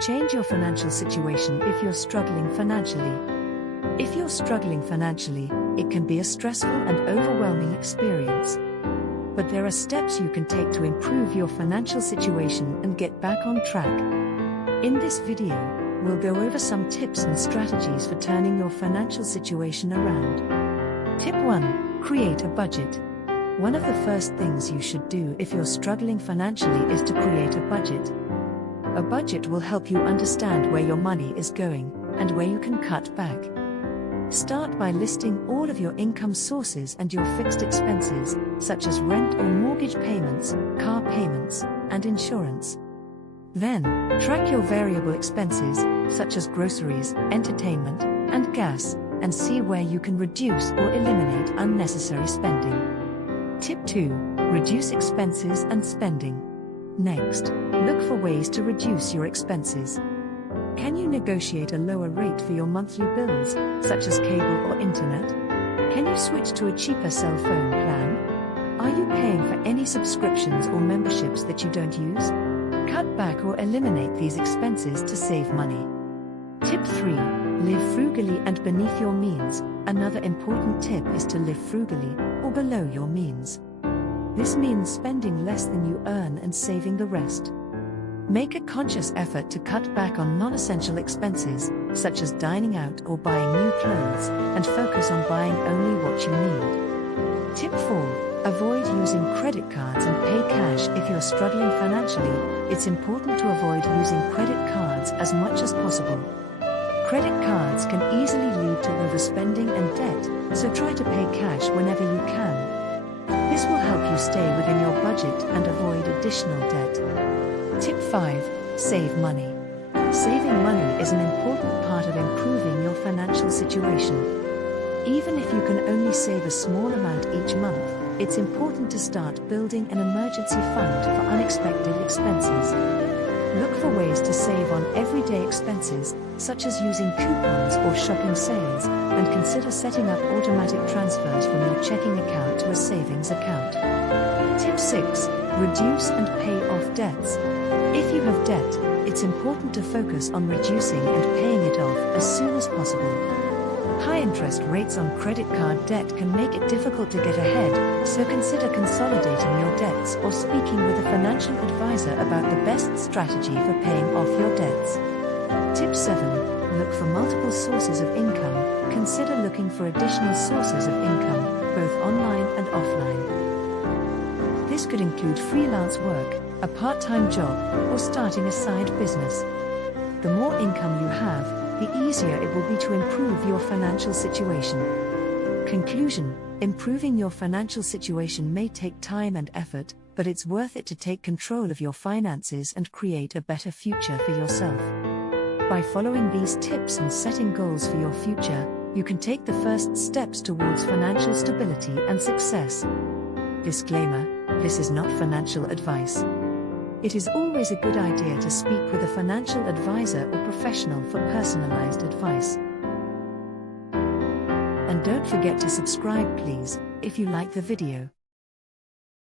Change your financial situation if you're struggling financially. If you're struggling financially, it can be a stressful and overwhelming experience. But there are steps you can take to improve your financial situation and get back on track. In this video, we'll go over some tips and strategies for turning your financial situation around. Tip 1. Create a budget. One of the first things you should do if you're struggling financially is to create a budget. A budget will help you understand where your money is going and where you can cut back. Start by listing all of your income sources and your fixed expenses, such as rent or mortgage payments, car payments, and insurance. Then, track your variable expenses, such as groceries, entertainment, and gas, and see where you can reduce or eliminate unnecessary spending. Tip 2. Reduce expenses and spending. Next, look for ways to reduce your expenses. Can you negotiate a lower rate for your monthly bills, such as cable or internet? Can you switch to a cheaper cell phone plan? Are you paying for any subscriptions or memberships that you don't use? Cut back or eliminate these expenses to save money. Tip 3. Live frugally and beneath your means. Another important tip is to live frugally, or below your means. This means spending less than you earn and saving the rest. Make a conscious effort to cut back on non-essential expenses, such as dining out or buying new clothes, and focus on buying only what you need. Tip 4. Avoid using credit cards and pay cash. If you're struggling financially, it's important to avoid using credit cards as much as possible. Credit cards can easily lead to overspending and debt, so try to pay cash whenever you can. This will help you stay within your budget and avoid additional debt. Tip 5. Save money. Saving money is an important part of improving your financial situation. Even if you can only save a small amount each month, it's important to start building an emergency fund for unexpected expenses. Look for ways to save on everyday expenses, such as using coupons or shopping sales, and consider setting up automatic transfers from your checking account to a savings account. Tip 6. Reduce and pay off debts. If you have debt, it's important to focus on reducing and paying it off as soon as possible. High interest rates on credit card debt can make it difficult to get ahead, so consider consolidating your debts or speaking with a financial advisor about the best strategy for paying off your debts. Tip 7. Look for multiple sources of income. Consider looking for additional sources of income, both online and offline. This could include freelance work, a part-time job, or starting a side business. The more income you have, the easier it will be to improve your financial situation. Conclusion: improving your financial situation may take time and effort, but it's worth it to take control of your finances and create a better future for yourself. By following these tips and setting goals for your future, you can take the first steps towards financial stability and success. Disclaimer: this is not financial advice. It is always a good idea to speak with a financial advisor or professional for personalized advice. And don't forget to subscribe, please, if you like the video.